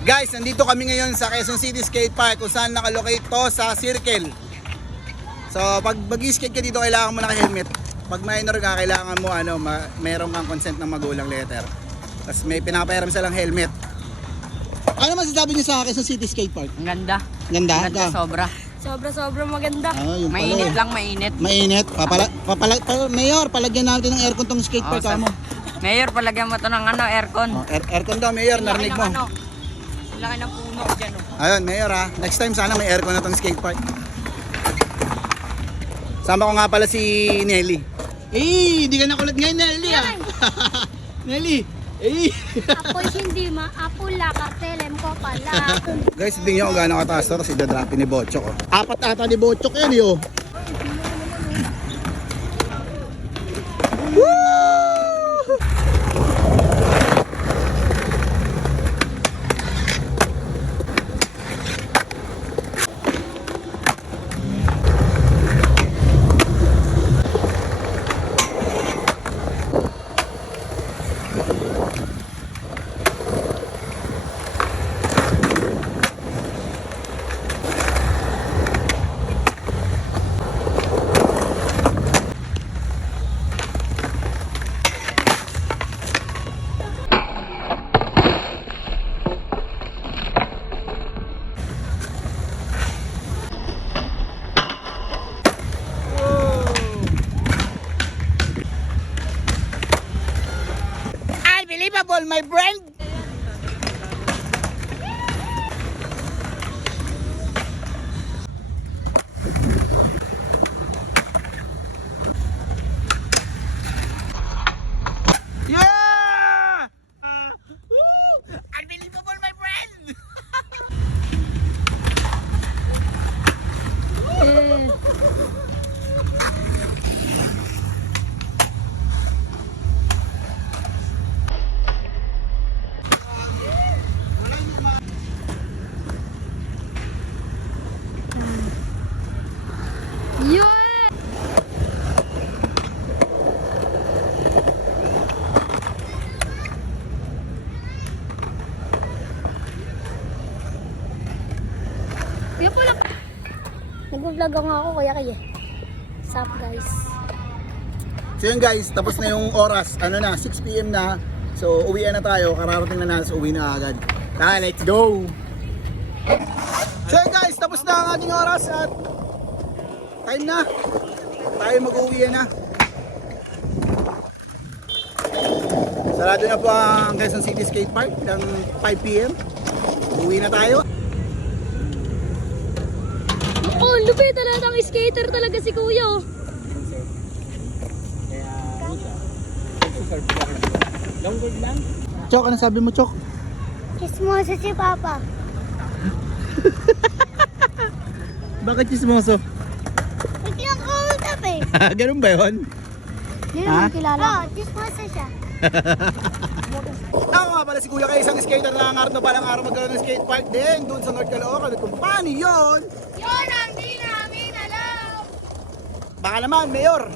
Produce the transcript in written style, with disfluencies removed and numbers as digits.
Guys, nandito kami ngayon sa Quezon City Skate Park kung saan nakalocate to sa Circle. So, pag mag-skate ka dito, kailangan mo naka-helmet. Pag minor ka, kailangan mo mayroon kang consent ng magulang letter. Tapos may pinapayaram silang helmet. Ano masasabi niyo sa Quezon City Skate Park? Ang ganda. Ganda? Ganda sobra. Sobra maganda. Yung Mainit lang, mainit. Mainit. Mayor, palagyan natin ng aircon tong skate park mo. Mayor, palagyan mo to ng aircon. Aircon daw, Mayor, narinig mo. Laki ng puno dyan. Ayun, Mayor next time sana may aircon na tong skate park. Sama ko nga pala si Nelly. Di ka nakulat ngayon, Nelly Nelly, Apoy hindi maapula kartelem ko pala. Guys, hindi nyo kung gaano kataas to kasi dadrapin ni Botchok. Apat ata ni Botchok yan yo. Unbelievable, my friend! Yeah! Unbelievable, my friend! Nag-vlog ako kuya kaya. Sup guys? So yun guys, tapos na yung oras. 6 PM na. So uwian na tayo. Kararating na natin, so uwi na agad. Let's go! So yun guys, tapos na ang ating oras at time na. Tayo mag-uwi na. Sarado na po ang Quezon City Skate Park ng 5 PM. Uwi na tayo. Oh, lupit talagang skater talaga si kuya. Longboard lang? Chok, ano sabi mo, Chok? Kismosa si Papa. Bakit chismoso? Hindi lang kausap eh. Ganun ba yun? Hindi naman kilala. Oo, kismosa siya. Ako nga pala si Kuya Kay, isang skater na nangarap na palang araw magkaroon ng skate park din doon sa North Caloocan. At kung paano yun? Yun ang di namin alam. Baka naman, Mayor.